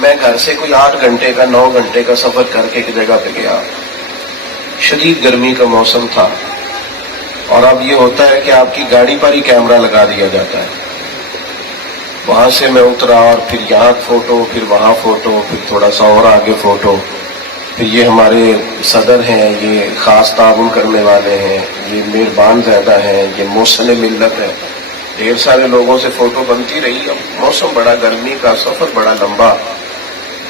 میں گھر سے کوئی 8 گھنٹے کا 9 گھنٹے کا سفر کر کے ایک جگہ پہ گیا، شدید گرمی کا موسم تھا، اور اب یہ ہوتا ہے کہ آپ کی گاڑی پر ہی کیمرہ لگا دیا جاتا ہے۔ وہاں سے میں اترا اور پھر یہاں فوٹو، پھر وہاں فوٹو، پھر تھوڑا سا اور آگے فوٹو، پھر یہ ہمارے صدر ہیں، یہ خاص تعاون کرنے والے ہیں، یہ مہربان زیادہ ہیں، یہ محسن ملت ہے، ڈھیر سارے لوگوں سے فوٹو بنتی رہی۔ اب موسم بڑا گرمی کا، سفر بڑا لمبا،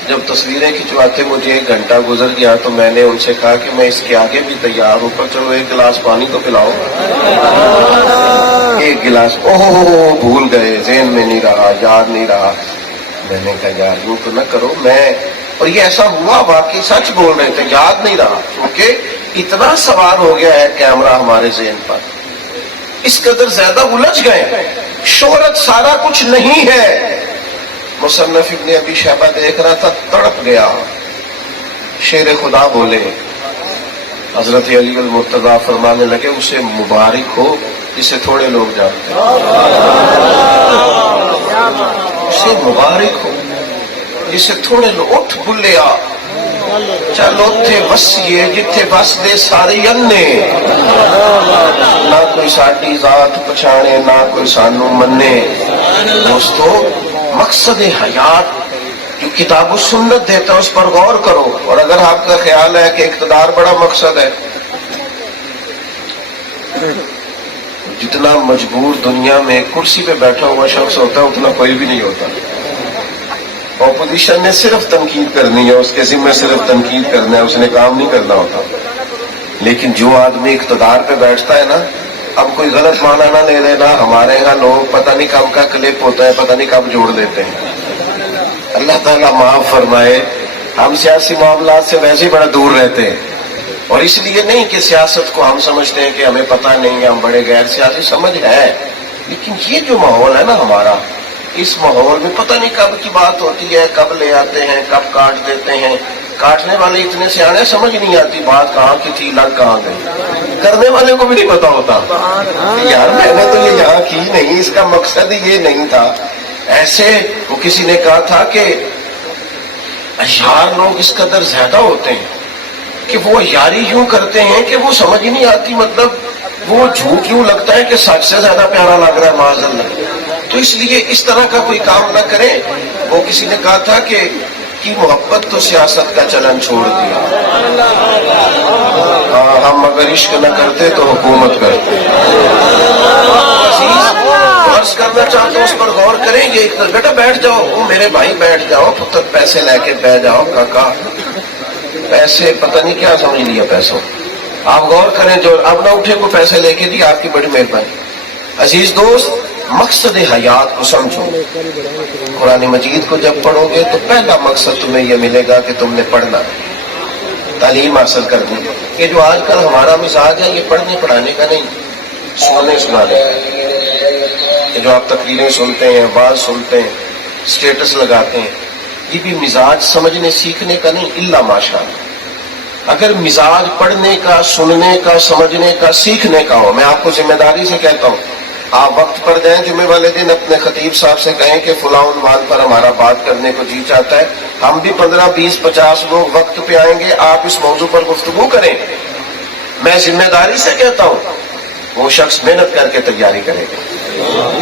جب تصویریں کھنچواتے مجھے 1 گھنٹہ گزر گیا تو میں نے ان سے کہا کہ میں اس کے آگے بھی تیار ہوں، پر چلو 1 گلاس پانی تو پلاؤ۔ 1 گلاس، اوہ بھول گئے، ذہن میں نہیں رہا، یاد نہیں رہا۔ میں نے کہا یار یوں تو نہ کرو، اور یہ ایسا ہوا، واقعی سچ بول رہے تھے، یاد نہیں رہا، کیونکہ اتنا سوار ہو گیا ہے کیمرہ ہمارے ذہن پر، اس قدر زیادہ الجھ گئے۔ شہرت سارا کچھ نہیں ہے۔ مصنف ابن ابی شیبہ دیکھ رہا تھا، تڑپ گیا۔ شیر خدا بولے، حضرت علی المرتضیٰ فرمانے لگے اسے مبارک ہو جسے تھوڑے لوگ جانتے ہیں، اسے مبارک ہو جسے تھوڑے لوگ۔ اٹھ بلیا چل اوتھے وسیے جتھے بس دے سارے انے، نہ کوئی ساڈی ذات پچھانے نہ کوئی سانو منے۔ دوستو، مقصد حیات جو کتاب و سنت دیتا ہے اس پر غور کرو، اور اگر آپ کا خیال ہے کہ اقتدار بڑا مقصد ہے، جتنا مجبور دنیا میں کرسی پہ بیٹھا ہوا شخص ہوتا ہے اتنا کوئی بھی نہیں ہوتا۔ اپوزیشن نے صرف تنقید کرنی ہے، اس کے ذمہ صرف تنقید کرنا ہے، اس نے کام نہیں کرنا ہوتا۔ لیکن جو آدمی اقتدار پہ بیٹھتا ہے نا، اب کوئی غلط معنی نہ لے لینا، ہمارے ہاں لوگ پتہ نہیں کب کا کلپ ہوتا ہے، پتہ نہیں کب جوڑ دیتے ہیں۔ اللہ تعالیٰ معاف فرمائے، ہم سیاسی معاملات سے ویسے ہی بڑا دور رہتے ہیں، اور اس لیے نہیں کہ سیاست کو ہم سمجھتے ہیں کہ ہمیں پتہ نہیں ہے، ہم بڑے غیر سیاسی، سمجھ ہے، لیکن یہ جو ماحول ہے نا ہمارا، اس ماحول میں پتہ نہیں کب کی بات ہوتی ہے، کب لے آتے ہیں، کب کاٹ دیتے ہیں۔ کاٹنے والے اتنے سیانے، سمجھ نہیں آتی بات کہاں کی تھی، لگ کہاں گئی۔ کرنے والے کو بھی نہیں پتا ہوتا یار میں نے تو یہ یہاں کی نہیں، اس کا مقصد ہی یہ نہیں تھا۔ ایسے وہ کسی نے کہا تھا کہ اشعار لوگ اس قدر زیادہ ہوتے ہیں کہ وہ یاری یوں کرتے ہیں کہ وہ سمجھ ہی نہیں آتی، مطلب وہ جھوٹ یوں لگتا ہے کہ سچ سے زیادہ پیارا لگ رہا ہے معاذ اللہ۔ تو اس لیے اس طرح کا کوئی کام نہ کریں۔ وہ کسی نے کہا تھا کہ کی محبت تو سیاست کا چلن چھوڑ دیا، ہم اگر عشق نہ کرتے تو حکومت کرتے۔ عرض کرنا چاہتا ہوں، اس پر غور کریں۔ یہ بیٹا بیٹھ جاؤ، وہ میرے بھائی بیٹھ جاؤ، پتر پیسے لے کے بیٹھ جاؤ، کاکا پیسے پتہ نہیں کیا سمجھ لیا پیسوں۔ آپ غور کریں، جو اب نہ اٹھے کو پیسے لے کے دی، آپ کی بڑی مہربانی۔ عزیز دوست، مقصد حیات کو سمجھو۔ قرآن مجید کو جب پڑھو گے تو پہلا مقصد تمہیں یہ ملے گا کہ تم نے پڑھنا ہے، تعلیم حاصل کرنی۔ یہ جو آج کل ہمارا مزاج ہے، یہ پڑھنے پڑھانے کا نہیں، سننے سنانے کا۔ یہ جو آپ تقریریں سنتے ہیں، آواز سنتے ہیں، اسٹیٹس لگاتے ہیں، یہ بھی مزاج سمجھنے سیکھنے کا نہیں، الا ماشاءاللہ۔ اگر مزاج پڑھنے کا، سننے کا، سمجھنے کا، سیکھنے کا ہو، میں آپ کو ذمہ داری سے کہتا ہوں، آپ وقت پر جائیں، جمعے والے دن اپنے خطیب صاحب سے کہیں کہ فلاں عنوان پر ہمارا بات کرنے کو جی چاہتا ہے، ہم بھی 15، 20، 50 لوگ وقت پہ آئیں گے، آپ اس موضوع پر گفتگو کریں۔ میں ذمہ داری سے کہتا ہوں، وہ شخص محنت کر کے تیاری کرے گا،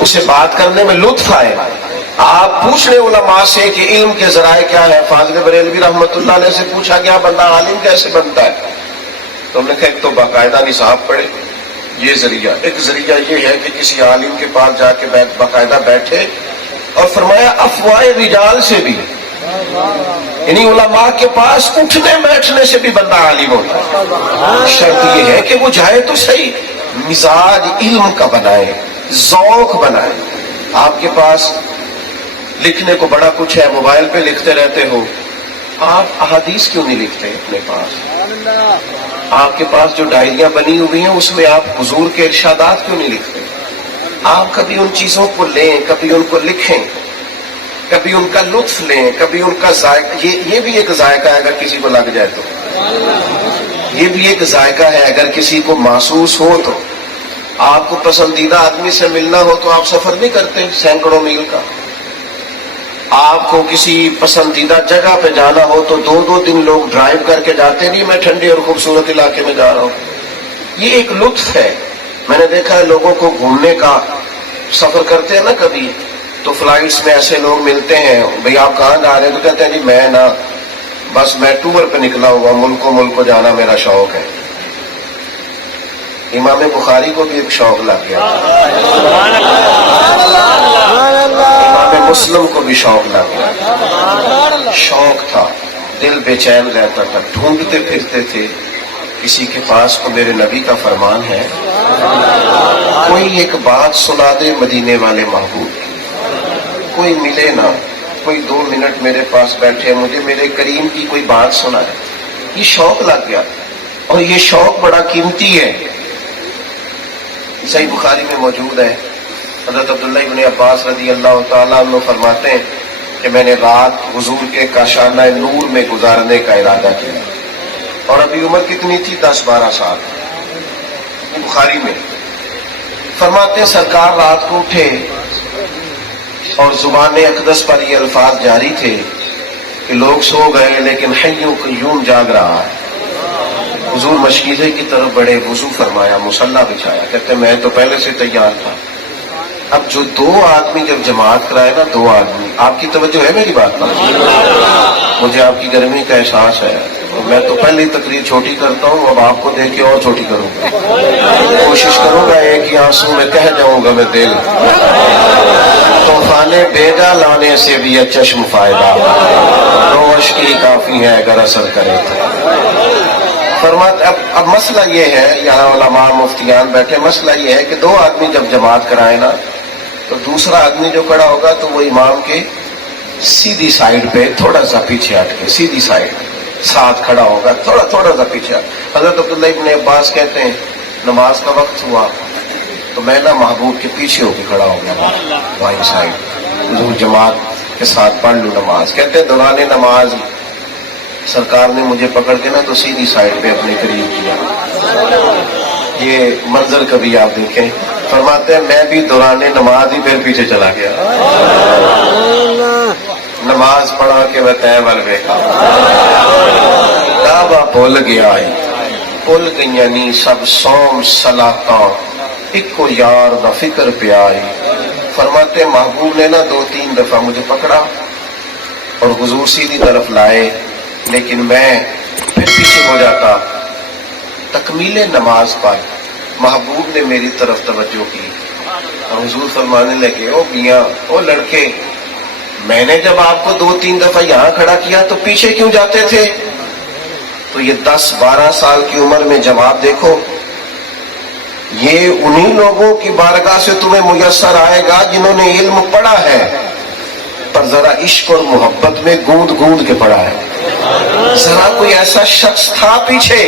اسے بات کرنے میں لطف آئے گا۔ آپ پوچھ لیں علماء سے کہ علم کے ذرائع کیا ہے۔ فاضل بریلوی رحمۃ اللہ علیہ سے پوچھا گیا بندہ عالم کیسے بنتا ہے، تو ہم نے کہا ایک تو باقاعدہ نصاب پڑھے، یہ ذریعہ۔ ایک ذریعہ یہ ہے کہ کسی عالم کے پاس جا کے باقاعدہ بیٹھے، اور فرمایا افواہ رجال سے بھی، یعنی علماء کے پاس اٹھنے بیٹھنے سے بھی بندہ عالم ہوتا ہے۔ شرط یہ ہے کہ وہ جائے تو صحیح، مزاج علم کا بنائے، ذوق بنائے۔ آپ کے پاس لکھنے کو بڑا کچھ ہے، موبائل پہ لکھتے رہتے ہو، آپ احادیث کیوں نہیں لکھتے اپنے پاس؟ آپ کے پاس جو ڈائریاں بنی ہوئی ہیں اس میں آپ حضور کے ارشادات کیوں نہیں لکھتے؟ آپ کبھی ان چیزوں کو لیں، کبھی ان کو لکھیں، کبھی ان کا لطف لیں، کبھی ان کا ذائقہ۔ یہ بھی ایک ذائقہ ہے، اگر کسی کو لگ جائے تو یہ بھی ایک ذائقہ ہے، اگر کسی کو محسوس ہو تو۔ آپ کو پسندیدہ آدمی سے ملنا ہو تو آپ سفر نہیں کرتے سینکڑوں میل کا، آپ کو کسی پسندیدہ جگہ پہ جانا ہو تو 2-2 دن لوگ ڈرائیو کر کے جاتے نہیں، میں ٹھنڈے اور خوبصورت علاقے میں جا رہا ہوں۔ یہ ایک لطف ہے۔ میں نے دیکھا ہے لوگوں کو گھومنے کا، سفر کرتے ہیں نا کبھی تو فلائٹس میں ایسے لوگ ملتے ہیں، بھئی آپ کہاں جا رہے ہیں؟ تو کہتے ہیں جی میں نا بس میں ٹور پہ نکلا ہوا، ملک کو جانا میرا شوق ہے۔ امام بخاری کو بھی ایک شوق لگ گیا، امام مسلم کو بھی شوق لگ گیا، شوق تھا، دل بے چین رہتا تھا، ڈھونڈتے پھرتے تھے کسی کے پاس کو میرے نبی کا فرمان ہے، کوئی ایک بات سنا دے مدینے والے محبوب کی۔ کوئی ملے نا، کوئی 2 منٹ میرے پاس بیٹھے، مجھے میرے کریم کی کوئی بات سنائے۔ یہ شوق لگ گیا، اور یہ شوق بڑا قیمتی ہے۔ صحیح بخاری میں موجود ہے، حضرت عبداللہ ابن عباس رضی اللہ تعالیٰ عنہ فرماتے ہیں کہ میں نے رات حضور کے کاشانہ نور میں گزارنے کا ارادہ کیا، اور ابھی عمر کتنی تھی؟ 10-12 سال۔ بخاری میں فرماتے ہیں سرکار رات کو اٹھے اور زبان اقدس پر یہ الفاظ جاری تھے کہ لوگ سو گئے لیکن حی قیوم جاگ رہا ہے۔ حضور مشکیزے کی طرف بڑے، وضو فرمایا، مصلی بچھایا، کہتے میں تو پہلے سے تیار تھا۔ اب جو 2 آدمی جب جماعت کرائے نا، 2 آدمی، آپ کی توجہ ہے میری بات پر؟ مجھے آپ کی گرمی کا احساس ہے، میں تو پہلے ہی تقریر چھوٹی کرتا ہوں، اب آپ کو دیکھ کے اور چھوٹی کروں گا، کوشش کروں گا ایک ہی آنسو میں کہہ جاؤں گا میں دل طوفان بیگا لانے سے بھی یہ چشم فائدہ، روش کی کافی ہے اگر اثر کرے تو۔ فرماتے اب مسئلہ یہ ہے، یہاں علماء مفتیان بیٹھے، مسئلہ یہ ہے کہ 2 آدمی جب جماعت کرائے نا تو دوسرا آدمی جو کھڑا ہوگا تو وہ امام کے سیدھی سائیڈ پہ تھوڑا سا پیچھے ہٹ کے، سیدھی سائیڈ ساتھ کھڑا ہوگا، تھوڑا سا پیچھے۔ حضرت عبداللہ ابن عباس کہتے ہیں نماز کا وقت ہوا تو میں نا محبوب کے پیچھے ہو کے کھڑا ہو گیا، بائیں سائیڈ، حضور جماعت کے ساتھ پڑھ لوں نماز۔ کہتے ہیں دوران نماز سرکار نے مجھے پکڑ کے نا تو سیدھی سائیڈ پہ اپنے قریب کیا۔ یہ منظر کبھی آپ دیکھیں۔ فرماتے ہیں میں بھی دوران نماز ہی پھر پیچھے چلا گیا، نماز پڑھا کے بتائے والے کا کعبہ بھول گیا، بھول گئی سب سوم صلاۃ، ایک یار دا فکر پہ آئی۔ فرماتے ہیں محبوب نے نا 2-3 دفعہ مجھے پکڑا اور حضور سیدھی طرف لائے، لیکن میں پھر پیچھے ہو جاتا۔ تکمیل نماز پر محبوب نے میری طرف توجہ کی اور حضور فرمانے لگے او میاں، او لڑکے، میں نے جب آپ کو 2-3 دفعہ یہاں کھڑا کیا تو پیچھے کیوں جاتے تھے؟ تو یہ 10-12 سال کی عمر میں جواب دیکھو، یہ انہی لوگوں کی بارگاہ سے تمہیں میسر آئے گا جنہوں نے علم پڑھا ہے، پر ذرا عشق اور محبت میں گوند گوند کے پڑھا ہے۔ ذرا کوئی ایسا شخص تھا پیچھے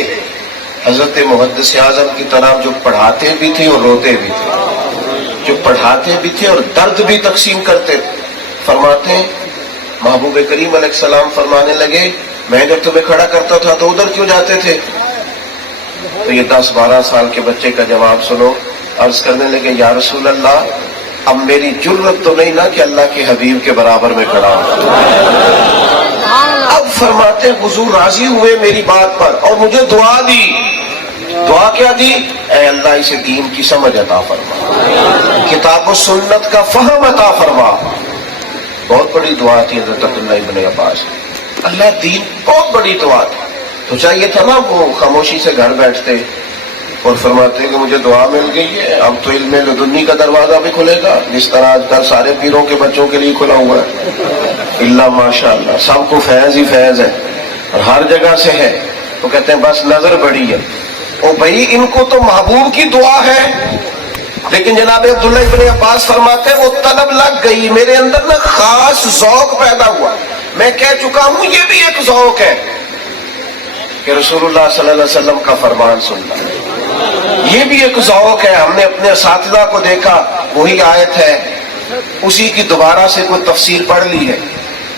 حضرت محدث اعظم کی طرح جو پڑھاتے بھی تھے اور روتے بھی تھے، جو پڑھاتے بھی تھے اور درد بھی تقسیم کرتے تھے۔ فرماتے ہیں محبوب کریم علیہ السلام فرمانے لگے میں جب تمہیں کھڑا کرتا تھا تو ادھر کیوں جاتے تھے؟ تو یہ 10-12 سال کے بچے کا جواب سنو، عرض کرنے لگے یا رسول اللہ اب میری جرت تو نہیں نا کہ اللہ کے حبیب کے برابر میں کھڑا ہوں۔ اب فرماتے حضور راضی ہوئے میری بات پر اور مجھے دعا دی۔ دعا کیا دی؟ اے اللہ اسے دین کی سمجھ عطا فرما، کتاب و سنت کا فہم عطا فرما۔ بہت بڑی دعا تھی حضرت عبداللہ ابن عباس، اللہ دین بہت بڑی دعا تھی۔ تو چاہیے تھا نا وہ خاموشی سے گھر بیٹھتے اور فرماتے کہ مجھے دعا مل گئی ہے، اب تو علم لدنی کا دروازہ بھی کھلے گا، جس طرح آج کل سارے پیروں کے بچوں کے لیے کھلا ہوا ہے۔ اللہ ماشاء اللہ سب کو فیض ہی فیض ہے اور ہر جگہ سے ہے۔ تو کہتے ہیں بس نظر بڑی ہے، او بھائی ان کو تو محبوب کی دعا ہے، لیکن جناب عبداللہ ابن عباس فرماتے ہیں وہ طلب لگ گئی، میرے اندر نا خاص ذوق پیدا ہوا۔ میں کہہ چکا ہوں یہ بھی ایک ذوق ہے کہ رسول اللہ صلی اللہ علیہ وسلم کا فرمان سننا، یہ بھی ایک ذوق ہے۔ ہم نے اپنے اساتذہ کو دیکھا وہی آیت ہے، اسی کی دوبارہ سے کوئی تفسیر پڑھ لی ہے،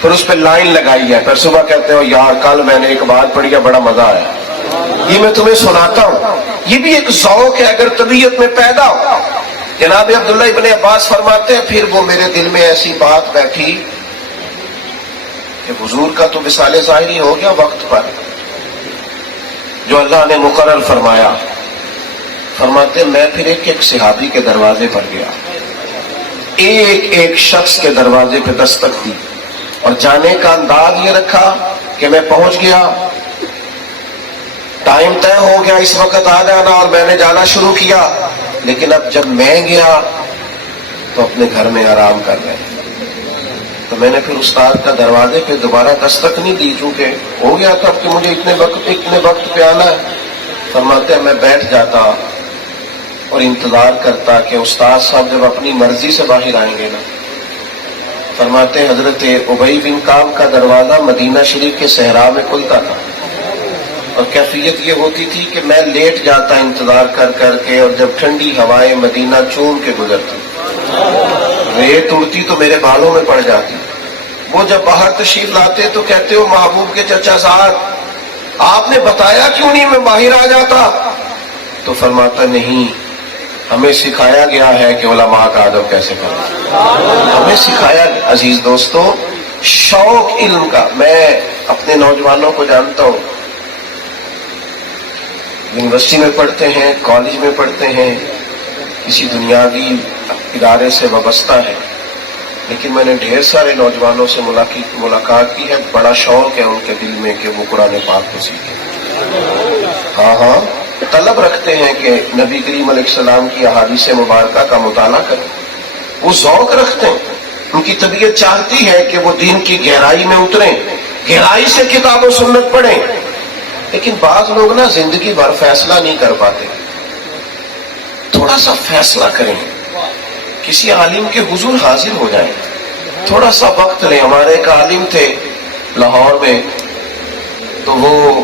پھر اس پہ لائن لگائی ہے، پھر صبح کہتے ہو یار کل میں نے ایک بات پڑھی ہے بڑا مزہ آیا، یہ میں تمہیں سناتا ہوں۔ یہ بھی ایک ذوق ہے اگر طبیعت میں پیدا ہو۔ جناب عبداللہ ابن عباس فرماتے ہیں پھر وہ میرے دل میں ایسی بات بیٹھی کہ حضور کا تو وصال ظاہری ہو گیا وقت پر جو اللہ نے مقرر فرمایا. فرماتے میں پھر ایک ایک صحابی کے دروازے پر گیا, ایک ایک شخص کے دروازے پہ دستک دی, اور جانے کا انداز یہ رکھا کہ میں پہنچ گیا, ٹائم طے ہو گیا اس وقت آ جانا, اور میں نے جانا شروع کیا. لیکن اب جب میں گیا تو اپنے گھر میں آرام کر رہے ہیں. تو میں نے پھر استاد کا دروازے پہ دوبارہ دستک نہیں دی, چونکہ ہو گیا تھا کہ مجھے اتنے وقت پہ آنا ہے. فرماتے ہیں میں بیٹھ جاتا اور انتظار کرتا کہ استاد صاحب جب اپنی مرضی سے باہر آئیں گے نا. فرماتے ہیں حضرت ابی بن کعب کا دروازہ مدینہ شریف کے صحرا میں کھلتا تھا, اور کیفیت یہ ہوتی تھی کہ میں لیٹ جاتا انتظار کر کر کے, اور جب ٹھنڈی ہوائیں مدینہ چوم کے گزرتی, ریت اڑتی تو میرے بالوں میں پڑ جاتی. وہ جب باہر تشریف لاتے تو کہتے ہو محبوب کے چچا صاحب آپ نے بتایا کیوں نہیں میں باہر آ جاتا. تو فرماتا نہیں, ہمیں سکھایا گیا ہے کہ علماء کا ادب کیسے کرنا, ہمیں سکھایا. عزیز دوستو, شوق علم کا, میں اپنے نوجوانوں کو جانتا ہوں, یونیورسٹی میں پڑھتے ہیں, کالج میں پڑھتے ہیں, کسی دنیاوی ادارے سے وابستہ ہے, لیکن میں نے ڈھیر سارے نوجوانوں سے ملاقات کی ہے. بڑا شوق ہے ان کے دل میں کہ وہ قرآن پاک کو سیکھیں. ہاں طلب رکھتے ہیں کہ نبی کریم علیہ السلام کی احادیث مبارکہ کا مطالعہ کریں. وہ ذوق رکھتے ہیں, ان کی طبیعت چاہتی ہے کہ وہ دین کی گہرائی میں اتریں, گہرائی سے کتاب و سنت پڑھیں. لیکن بعض لوگ نا زندگی بھر فیصلہ نہیں کر پاتے. تھوڑا سا فیصلہ کریں, کسی عالم کے حضور حاضر ہو جائیں, تھوڑا سا وقت لیں. ہمارے ایک عالم تھے لاہور میں, تو وہ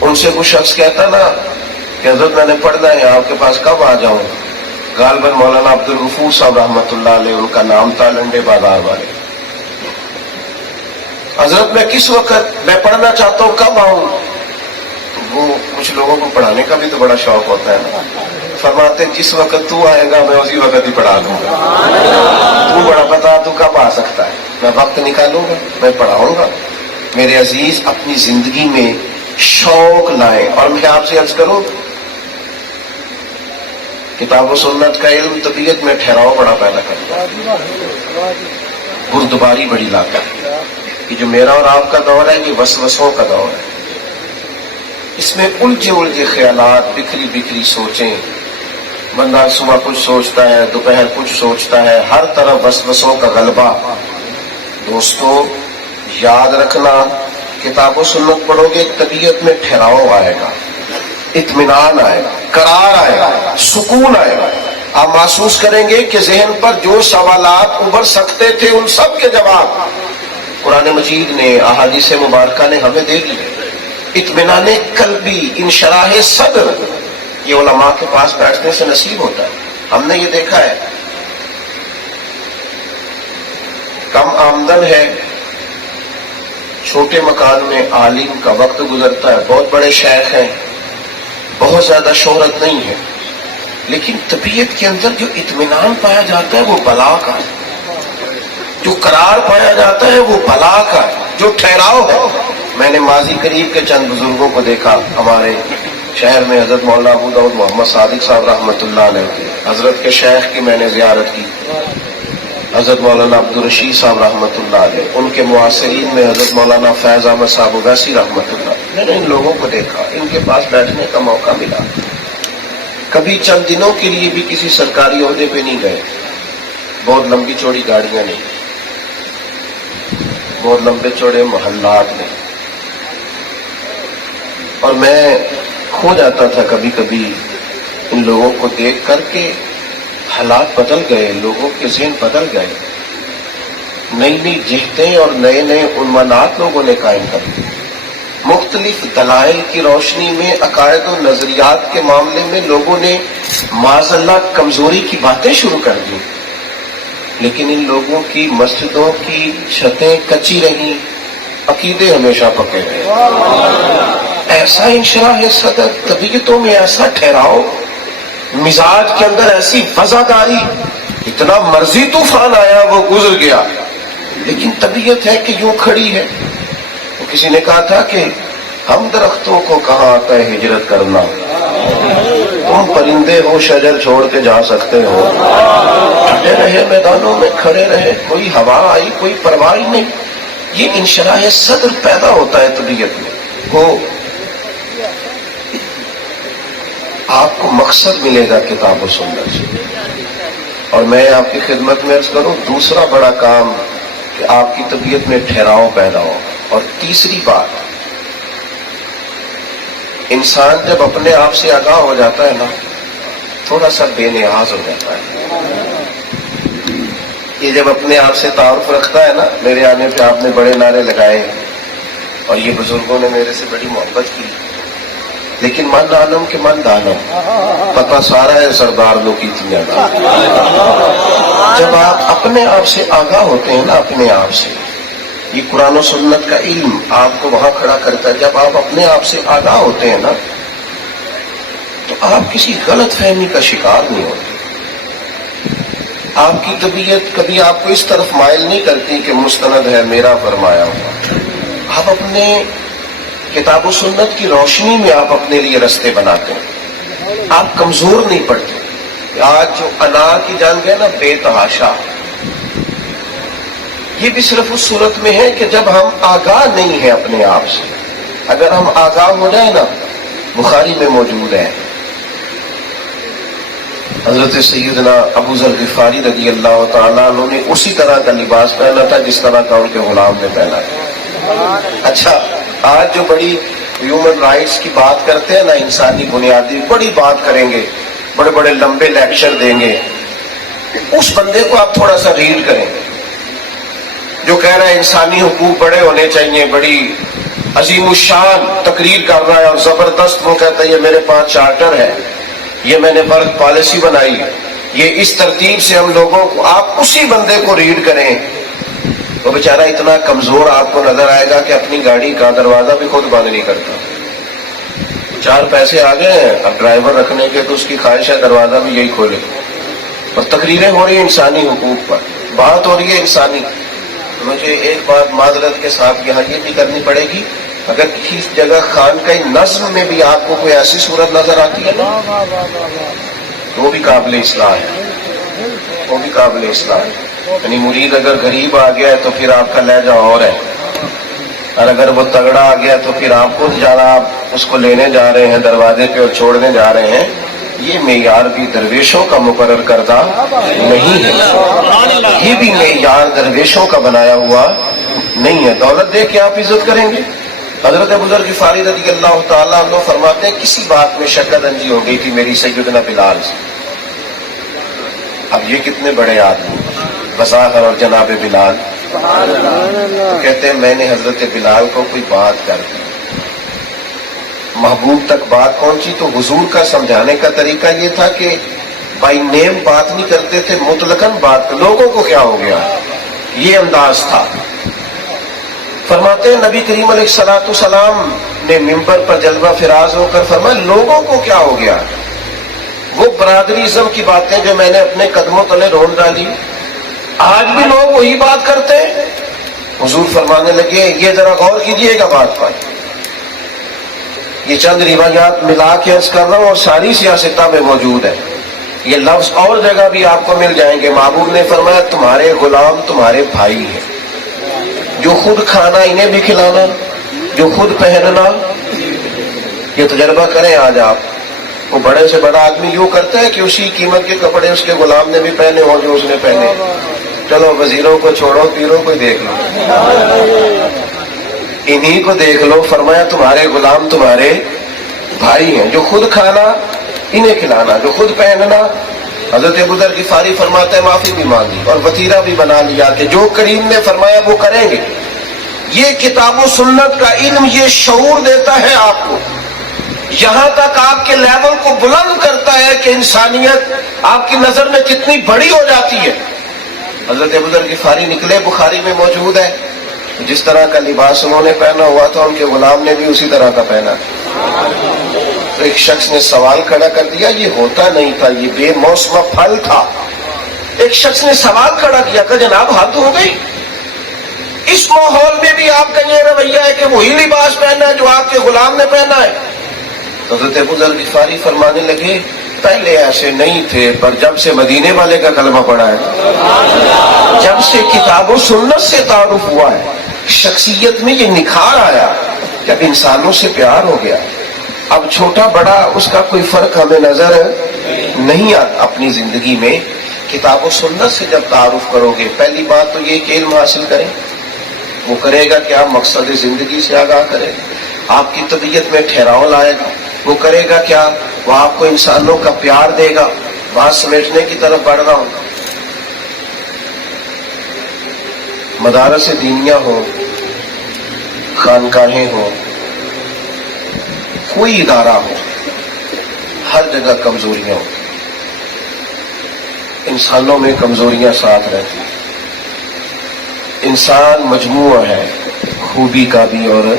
ان سے کوئی شخص کہتا نا کہ حضرت میں نے پڑھنا ہے, آپ کے پاس کب آ جاؤں. غالباً مولانا عبد الغفور صاحب رحمۃ اللہ علیہ ان کا نام تھا, لنڈے بازار والے. حضرت میں کس وقت میں پڑھنا چاہتا ہوں, کب آؤں. وہ کچھ لوگوں کو پڑھانے کا بھی تو بڑا شوق ہوتا ہے نا. فرماتے جس وقت تو آئے گا میں اسی وقت ہی پڑھا دوں گا. تو بڑا بتا تو کب آ سکتا ہے, میں وقت نکالوں گا, میں پڑھاؤں گا. میرے عزیز, اپنی زندگی میں شوق لائیں. اور میں آپ سے عرض کروں, کتاب و سنت کا علم طبیعت میں ٹھہراؤ بڑا پیدا کرتا ہے, بردباری بڑی لاتا ہے. یہ جو میرا اور آپ کا دور ہے یہ وسوسوں کا دور ہے. اس میں الجھے خیالات, بکھری سوچیں. بندہ صبح کچھ سوچتا ہے, دوپہر کچھ سوچتا ہے, ہر طرف وسوسوں کا غلبہ. دوستو یاد رکھنا, کتاب و سنت پڑھو گے طبیعت میں ٹھہراؤ آئے گا, اطمینان آئے گا, قرار آئے گا, سکون آئے گا. آپ محسوس کریں گے کہ ذہن پر جو سوالات ابھر سکتے تھے ان سب کے جواب قرآن مجید نے, احادیث مبارکہ نے ہمیں دے دی. اطمینان قلبی, انشراح صدر, یہ علماء کے پاس بیٹھنے سے نصیب ہوتا ہے. ہم نے یہ دیکھا ہے, کم آمدن ہے, چھوٹے مکان میں عالم کا وقت گزرتا ہے, بہت بڑے شیخ ہیں, بہت زیادہ شہرت نہیں ہے, لیکن طبیعت کے اندر جو اطمینان پایا جاتا ہے وہ بلا کا ہے, جو قرار پایا جاتا ہے وہ بلا کا ہے, جو ٹھہراؤ ہے. میں نے ماضی قریب کے چند بزرگوں کو دیکھا ہمارے شہر میں. حضرت مولانا ابو داؤد محمد صادق صاحب رحمۃ اللہ علیہ, حضرت کے شیخ کی میں نے زیارت کی, حضرت مولانا عبد الرشید صاحب رحمۃ اللہ علیہ. ان کے معاصرین میں حضرت مولانا فیض احمد صاحب اویسی رحمۃ اللہ. میں نے ان لوگوں کو دیکھا, ان کے پاس بیٹھنے کا موقع ملا, کبھی چند دنوں کے لیے بھی کسی سرکاری عہدے پہ نہیں گئے, بہت لمبی چوڑی گاڑیاں نہیں, بہت لمبے چوڑے محلات میں. اور میں کھو جاتا تھا کبھی کبھی ان لوگوں کو دیکھ کر کے. حالات بدل گئے, لوگوں کے ذہن بدل گئے, نئی نئی جہتیں اور نئے نئے عنوانات لوگوں نے قائم کر دی. مختلف دلائل کی روشنی میں عقائد و نظریات کے معاملے میں لوگوں نے معاذ اللہ کمزوری کی باتیں شروع کر دی. لیکن ان لوگوں کی مسجدوں کی چھتیں کچی رہیں, عقیدے ہمیشہ پکے رہے. ایسا انشراح صدر, طبیعتوں میں ایسا ٹھہراؤ, مزاج کے اندر ایسی وزاداری, اتنا مرضی طوفان آیا وہ گزر گیا, لیکن طبیعت ہے کہ یوں کھڑی ہے. تو کسی نے کہا تھا کہ ہم درختوں کو کہاں آتا ہے ہجرت کرنا، تم پرندے ہو شجر چھوڑ کے جا سکتے ہو. کھڑے رہے میدانوں میں، کھڑے رہے، کوئی ہوا آئی کوئی پرواہ ہی نہیں. یہ انشراح صدر پیدا ہوتا ہے طبیعت میں. وہ آپ کو مقصد ملے گا کتاب و سنت سے. اور میں آپ کی خدمت میں عرض کروں، دوسرا بڑا کام کہ آپ کی طبیعت میں ٹھہراؤ پیدا ہو. اور تیسری بات، انسان جب اپنے آپ سے آگاہ ہو جاتا ہے نا، تھوڑا سا بے نیاز ہو جاتا ہے. یہ جب اپنے آپ سے تعارف رکھتا ہے نا، میرے آنے پہ آپ نے بڑے نعرے لگائے اور یہ بزرگوں نے میرے سے بڑی محبت کی، لیکن من عالم کے من دانم، پتہ سارا ہے سردار لو کی تیاں دا. جب آپ اپنے آپ سے آگاہ ہوتے ہیں نا، اپنے آپ سے، یہ قرآن و سنت کا علم آپ کو وہاں کھڑا کرتا ہے. جب آپ اپنے آپ سے آگاہ ہوتے ہیں نا، تو آپ کسی غلط فہمی کا شکار نہیں ہوتے. آپ کی طبیعت کبھی آپ کو اس طرف مائل نہیں کرتی کہ مستند ہے میرا فرمایا ہوا. آپ اپنے کتاب و سنت کی روشنی میں آپ اپنے لیے رستے بناتے ہیں. آپ کمزور نہیں پڑتے. آج جو انا کی جان گئے نا، بے تحاشا، یہ بھی صرف اس صورت میں ہے کہ جب ہم آگاہ نہیں ہیں اپنے آپ سے. اگر ہم آگاہ ہو جائیں نا، بخاری میں موجود ہے، حضرت سیدنا ابو ذر غفاری رضی اللہ تعالیٰ عنہ نے اسی طرح کا لباس پہنا تھا جس طرح کا ان کے غلام نے پہنا تھا. اچھا، آج جو بڑی ہیومن رائٹس کی بات کرتے ہیں نا، انسانی بنیادی بڑی بات کریں گے، بڑے بڑے لمبے لیکچر دیں گے، اس بندے کو آپ تھوڑا سا ریڈ کریں جو کہہ رہا ہے انسانی حقوق بڑے ہونے چاہیے، بڑی عظیم الشان تقریر کر رہا ہے اور زبردست وہ کہتا ہے یہ میرے پاس چارٹر ہے، یہ میں نے ورک پالیسی بنائی، یہ اس ترتیب سے ہم لوگوں کو. آپ اسی بندے کو ریڈ کریں، وہ بیچارہ اتنا کمزور آپ کو نظر آئے گا کہ اپنی گاڑی کا دروازہ بھی خود بند نہیں کرتا. 4 پیسے آ گئے ہیں اب ڈرائیور رکھنے کے، تو اس کی خواہش ہے دروازہ بھی یہی کھولے. اور تقریریں ہو رہی ہیں انسانی حقوق پر، بات ہو رہی ہے انسانی. مجھے ایک بات معذرت کے ساتھ یہاں یہ بھی کرنی پڑے گی، اگر کسی جگہ خانقاہ نظم میں بھی آپ کو کوئی ایسی صورت نظر آتی ہے نا، تو وہ بھی قابل اصلاح ہے، وہ بھی قابل اصلاح ہے. یعنی مرید اگر غریب آ گیا ہے تو پھر آپ کا لہجہ اور ہے، اور اگر وہ تگڑا آ گیا تو پھر آپ خود جانا، آپ اس کو لینے جا رہے ہیں دروازے پہ اور چھوڑنے جا رہے ہیں. یہ معیار بھی درویشوں کا مقرر کردہ نہیں ہے، یہ بھی معیار درویشوں کا بنایا ہوا نہیں ہے. دولت دے کے آپ عزت کریں گے. حضرت ابو ذر غفاری رضی اللہ تعالیٰ عنہ فرماتے ہیں کسی بات میں شکل انجی ہو گئی تھی میری سیدنا بلال سے. اب یہ کتنے بڑے آدمی بظاہر اور جناب بلال، تو کہتے ہیں میں نے حضرت بلال کو کوئی بات کر دی، محبوب تک بات پہنچی، تو حضور کا سمجھانے کا طریقہ یہ تھا کہ بائی نیم بات نہیں کرتے تھے، مطلقاً بات. لوگوں کو کیا ہو گیا، یہ انداز تھا. فرماتے ہیں نبی کریم علیہ الصلوۃ والسلام نے منبر پر جلوہ فراز ہو کر فرمایا لوگوں کو کیا ہو گیا، وہ برادریزم کی باتیں جو میں نے اپنے قدموں تلے رون ڈالی، آج بھی لوگ وہی بات کرتے ہیں. حضور فرمانے لگے یہ ذرا غور کیجئے گا بات پر، یہ چند روایات ملا کے عرض کر رہا ہوں اور ساری سیاستہ میں موجود ہے، یہ لفظ اور جگہ بھی آپ کو مل جائیں گے. محبوب نے فرمایا تمہارے غلام تمہارے بھائی ہیں، جو خود کھانا انہیں بھی کھلانا، جو خود پہننا. یہ تجربہ کریں آج آپ. وہ بڑے سے بڑا آدمی یوں کرتا ہے کہ اسی قیمت کے کپڑے اس کے غلام نے بھی پہنے ہوں جو اس نے پہنے. چلو وزیروں کو چھوڑو، پیروں کو دیکھ لو، انہی کو دیکھ لو. فرمایا تمہارے غلام تمہارے بھائی ہیں، جو خود کھانا انہیں کھلانا، جو خود پہننا. حضرت ابو ذر غفاری فرماتے ہیں معافی بھی مانگی اور وطیرہ بھی بنا لیا کہ جو کریم نے فرمایا وہ کریں گے. یہ کتاب و سنت کا علم یہ شعور دیتا ہے آپ کو، یہاں تک آپ کے لیول کو بلند کرتا ہے کہ انسانیت آپ کی نظر میں کتنی بڑی ہو جاتی ہے. حضرت ابو ذر غفاری نکلے، بخاری میں موجود ہے، جس طرح کا لباس انہوں نے پہنا ہوا تھا ان کے غلام نے بھی اسی طرح کا پہنا. تو ایک شخص نے سوال کھڑا کر دیا، یہ ہوتا نہیں تھا، یہ بے موسم پھل تھا. ایک شخص نے سوال کھڑا کیا کہ جناب حد ہو گئی، اس ماحول میں بھی آپ کا یہ رویہ ہے کہ وہی لباس پہننا ہے جو آپ کے غلام نے پہنا ہے. تو حضرت ابو ذر غفاری فرمانے لگے پہلے ایسے نہیں تھے، پر جب سے مدینے والے کا کلمہ پڑا ہے، جب سے کتاب و سنت سے تعارف ہوا ہے، شخصیت میں یہ نکھار آیا، جب انسانوں سے پیار ہو گیا، اب چھوٹا بڑا اس کا کوئی فرق ہمیں نظر نہیں آتا. اپنی زندگی میں کتاب و سنت سے جب تعارف کرو گے، پہلی بات تو یہ کہ علم حاصل کریں. وہ کرے گا کہ آپ مقصد زندگی سے آگاہ کرے گا، آپ کی طبیعت میں ٹھہراؤ لائے گا. وہ کرے گا کیا؟ وہ آپ کو انسانوں کا پیار دے گا. بات سمیٹنے کی طرف بڑھ رہا ہوں. مدارس دینیہ ہو، خانقاہیں ہوں، کوئی ادارہ ہو، ہر جگہ کمزوریاں ہوں. انسانوں میں کمزوریاں ساتھ رہتی ہیں. انسان مجموعہ ہے، خوبی کا بھی اور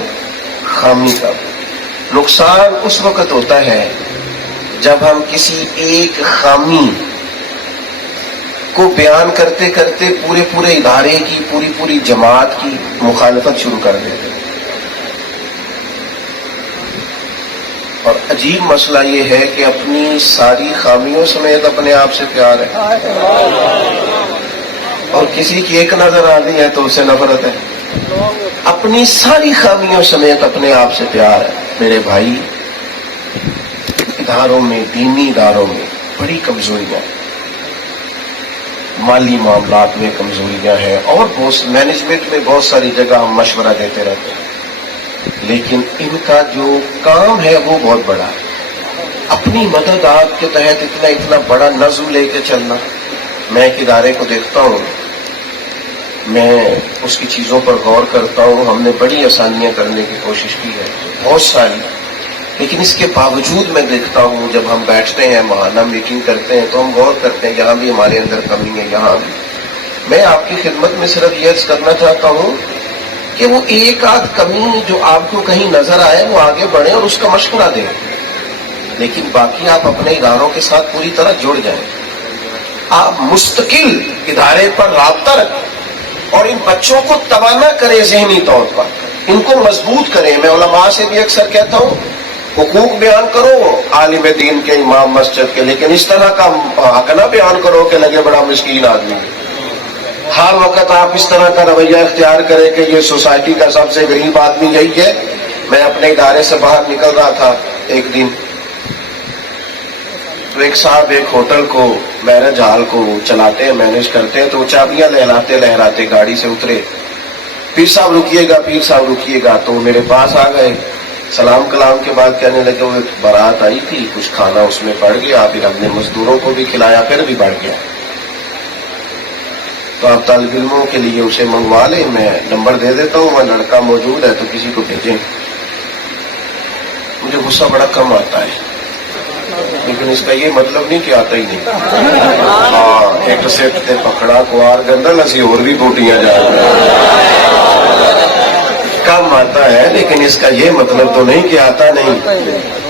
خامی کا بھی. نقصان اس وقت ہوتا ہے جب ہم کسی ایک خامی کو بیان کرتے کرتے پورے ادارے کی، پوری جماعت کی مخالفت شروع کر دیتے ہیں. اور عجیب مسئلہ یہ ہے کہ اپنی ساری خامیوں سمیت اپنے آپ سے پیار ہے، اور کسی کی ایک نظر آتی ہے تو اسے نفرت ہے. اپنی ساری خامیوں سمیت اپنے آپ سے پیار ہے. میرے بھائی، اداروں میں، دینی اداروں میں بڑی کمزوریاں ہیں. مالی معاملات میں کمزوریاں ہیں، اور مینجمنٹ میں بہت ساری جگہ ہم مشورہ دیتے رہتے ہیں. لیکن ان کا جو کام ہے وہ بہت بڑا ہے. اپنی مدد آپ کے تحت اتنا بڑا نظم لے کے چلنا. میں ایک ادارے کو دیکھتا ہوں، میں اس کی چیزوں پر غور کرتا ہوں. ہم نے بڑی آسانیاں کرنے کی کوشش کی ہے، بہت ساری، لیکن اس کے باوجود میں دیکھتا ہوں جب ہم بیٹھتے ہیں، ماہانہ میٹنگ کرتے ہیں، تو ہم غور کرتے ہیں یہاں بھی ہمارے اندر کمی ہے، یہاں بھی. میں آپ کی خدمت میں صرف یہ عرض کرنا چاہتا ہوں کہ وہ ایک آدھ کمی جو آپ کو کہیں نظر آئے وہ آگے بڑھیں اور اس کا مشورہ دیں، لیکن باقی آپ اپنے اداروں کے ساتھ پوری طرح جڑ جائیں. آپ مستقل ادارے پر رابطہ رکھیں اور ان بچوں کو توانا کریں، ذہنی طور پر ان کو مضبوط کریں. میں علماء سے بھی اکثر کہتا ہوں حقوق بیان کرو عالم دین کے، امام مسجد کے، لیکن اس طرح کا حق نہ بیان کرو کہ لگے بڑا مسکین آدمی. ہر وقت آپ اس طرح کا رویہ اختیار کریں کہ یہ سوسائٹی کا سب سے غریب آدمی یہی ہے. میں اپنے ادارے سے باہر نکل رہا تھا ایک دن، تو ایک صاحب ایک ہوٹل کو، میرج ہال کو چلاتے ہیں، مینج کرتے ہیں، تو چابیاں لہراتے لہراتے گاڑی سے اترے. پیر صاحب رکیے گا، پیر صاحب رکیے گا. تو میرے پاس آ گئے، سلام کلام کے بعد کہنے لگے وہ ایک بارات آئی تھی، کچھ کھانا اس میں پڑ گیا، پھر ہم نے مزدوروں کو بھی کھلایا، پھر بھی بڑھ گیا، تو آپ طالب علموں کے لیے اسے منگوا لیں، میں نمبر دے دیتا ہوں، وہ لڑکا موجود ہے تو کسی کو بھیجیں. مجھے غصہ بڑا کم آتا ہے، لیکن اس کا یہ مطلب نہیں کہ آتا ہی نہیں. ہاں، ایک سیٹ تے پکڑا کوار گندل اسی اور بھی بوٹیاں جا کم آتا ہے، لیکن اس کا یہ مطلب تو نہیں کہ آتا نہیں.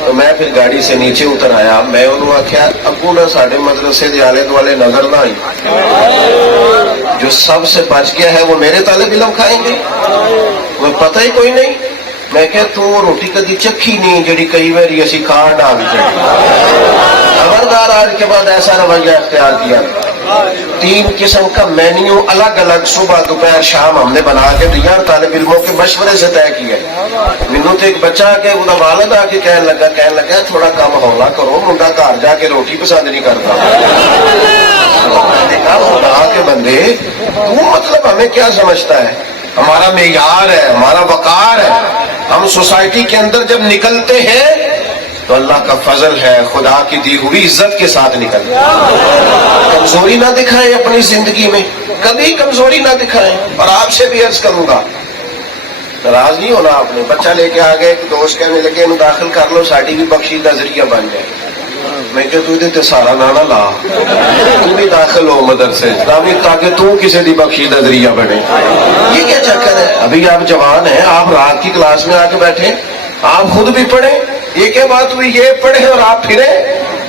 تو میں پھر گاڑی سے نیچے اتر آیا. میں انہوں آخیا ابو نہ ساڈے مدرسے دے آلے دوالے نظر نہ آئی، جو سب سے بچ گیا ہے وہ میرے طالب علم کھائیں گے، وہ پتہ ہی کوئی نہیں. میں کہ تو روٹی کدی چکھی نہیں جڑی کئی باری اسی کھا ڈال چڑی. خبردار، آج کے بعد ایسا رویہ اختیار کیا. 3 قسم کا مینیو الگ الگ صبح دوپہر شام ہم نے بنا کے دیا، طالب علموں کے مشورے سے طے کیا. مینو تو ایک بچہ آ کے انہیں والد آ کے کہنے لگا تھوڑا کم ہولا کرو، منڈا گھر جا کے روٹی پسند نہیں کرتا. میں نے کہا خدا کے بندے، تو مطلب ہمیں کیا سمجھتا ہے؟ ہمارا معیار ہے، ہمارا وقار ہے. ہم سوسائٹی کے اندر جب نکلتے ہیں تو اللہ کا فضل ہے، خدا کی دی ہوئی عزت کے ساتھ نکلتے ہیں. کمزوری نہ دکھائیں اپنی زندگی میں، کبھی کمزوری نہ دکھائیں. اور آپ سے بھی عرض کروں گا، ناراض نہیں ہونا آپ نے. بچہ لے کے آ گئے، ایک دوست کہنے لگے انہوں داخل کر لو، ساڑی بھی بخشی کا ذریعہ بن جائے. میں کہ تو تے سارا نانا لا، تو بھی داخل ہو مدرسے تاکہ تو کسی دی بخشی کا ذریعہ بنے. یہ کیا چکر ہے؟ ابھی آپ جوان ہیں، آپ رات کی کلاس میں آ کے بیٹھے، آپ خود بھی پڑھیں. یہ کیا بات ہوئی؟ یہ پڑھیں اور آپ پھریں.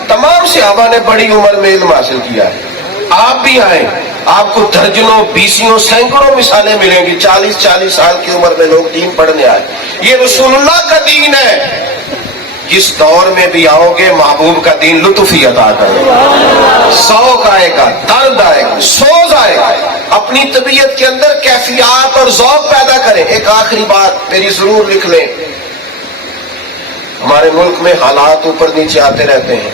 تمام صحابہ نے بڑی عمر میں علم حاصل کیا ہے، آپ بھی آئیں. آپ کو درجنوں بیسیوں سینکڑوں مثالیں ملیں گی. 40 سال کی عمر میں لوگ دین پڑھنے آئے. یہ رسول اللہ کا دین ہے. جس دور میں بھی آؤ گے محبوب کا دین لطف ہی عطا کرے گا. ذوق آئے گا, درد آئے گا, سوز آئے گا. اپنی طبیعت کے اندر کیفیات اور ذوق پیدا کریں. ایک آخری بات میری ضرور لکھ لیں. ہمارے ملک میں حالات اوپر نیچے آتے رہتے ہیں,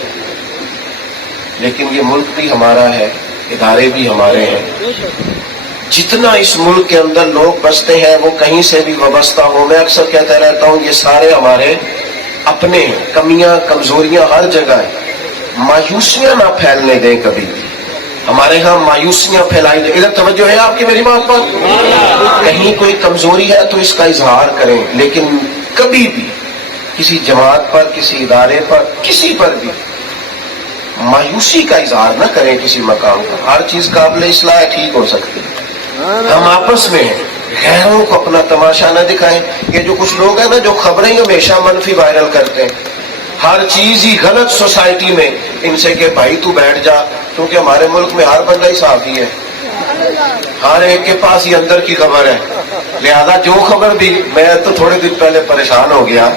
لیکن یہ ملک بھی ہمارا ہے, ادارے بھی ہمارے ہیں. جتنا اس ملک کے اندر لوگ بستے ہیں وہ کہیں سے بھی وابستہ ہوں. میں اکثر کہتا رہتا ہوں یہ سارے ہمارے اپنے ہیں. کمیاں کمزوریاں ہر جگہ ہیں. مایوسیاں نہ پھیلنے دیں کبھی. ہمارے ہاں مایوسیاں پھیلائی دیں. ادھر توجہ ہے آپ کی میری بات پر؟ کہیں کوئی کمزوری ہے تو اس کا اظہار کریں, لیکن کبھی بھی کسی جماعت پر, کسی ادارے پر, کسی پر بھی مایوسی کا اظہار نہ کریں. کسی مقام پر ہر چیز قابل اصلاح ٹھیک ہو سکتی ہے. ہم آپس میں غیروں کو اپنا تماشا نہ دکھائیں. یہ جو کچھ لوگ ہیں نا جو خبریں ہمیشہ منفی وائرل کرتے ہیں, ہر چیز ہی غلط سوسائٹی میں, ان سے کہ بھائی تو بیٹھ جا, کیونکہ ہمارے ملک میں ہر بندہ ہی صحافی ہے. ہر ایک کے پاس یہ اندر کی خبر ہے. لہذا جو خبر بھی, میں تو تھوڑے دن پہلے پریشان ہو گیا.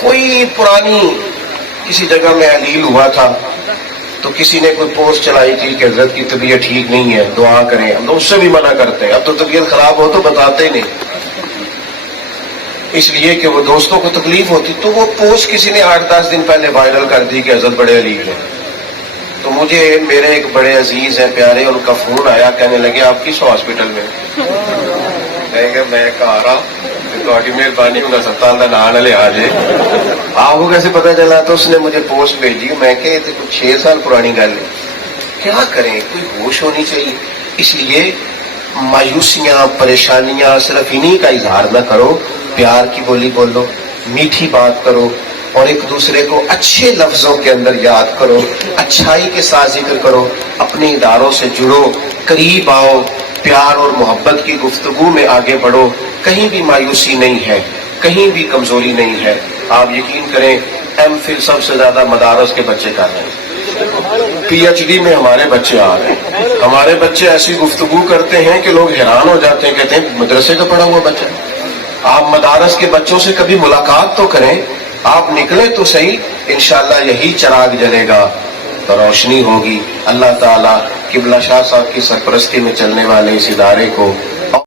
کوئی پرانی کسی جگہ میں علیل ہوا تھا تو کسی نے کوئی پوسٹ چلائی تھی کہ حضرت کی طبیعت ٹھیک نہیں ہے, دعا کریں. ہم تو اس سے بھی منع کرتے ہیں. اب تو طبیعت خراب ہو تو بتاتے ہی نہیں, اس لیے کہ وہ دوستوں کو تکلیف ہوتی. تو وہ پوسٹ کسی نے 8-10 دن پہلے وائرل کر دی کہ حضرت بڑے علیل ہیں. تو مجھے میرے ایک بڑے عزیز ہیں, پیارے, ان کا فون آیا, کہنے لگے آپ کس ہاسپٹل میں؟ میں کہا رہا تھوڑی مہربانی ہوگا ہسپتال کا نام نہ لے آ جائے. آپ کو کیسے پتا چلا؟ تو اس نے مجھے پوسٹ بھیجی. میں کہ 6 سال پرانی گل ہے, کیا کریں, کوئی ہوش ہونی چاہیے. اس لیے مایوسیاں پریشانیاں صرف انہی کا اظہار نہ کرو. پیار کی بولی بولو, میٹھی بات کرو, اور ایک دوسرے کو اچھے لفظوں کے اندر یاد کرو, اچھائی کے ساتھ ذکر کرو. اپنے اداروں سے جڑو, قریب آؤ, پیار اور محبت کی گفتگو میں آگے بڑھو. کہیں بھی مایوسی نہیں ہے, کہیں بھی کمزوری نہیں ہے. آپ یقین کریں ایم فل سب سے زیادہ مدارس کے بچے کر رہے ہیں, پی ایچ ڈی میں ہمارے بچے آ رہے ہیں. ہمارے بچے ایسی گفتگو کرتے ہیں کہ لوگ حیران ہو جاتے ہیں, کہتے ہیں مدرسے کا پڑھا ہوا بچہ. آپ مدارس کے بچوں سے کبھی ملاقات تو کریں, آپ نکلے تو صحیح. انشاءاللہ یہی چراغ جلے گا تو روشنی ہوگی. اللہ تعالیٰ قبلہ شاہ صاحب کی سرپرستی میں چلنے والے اس ادارے کو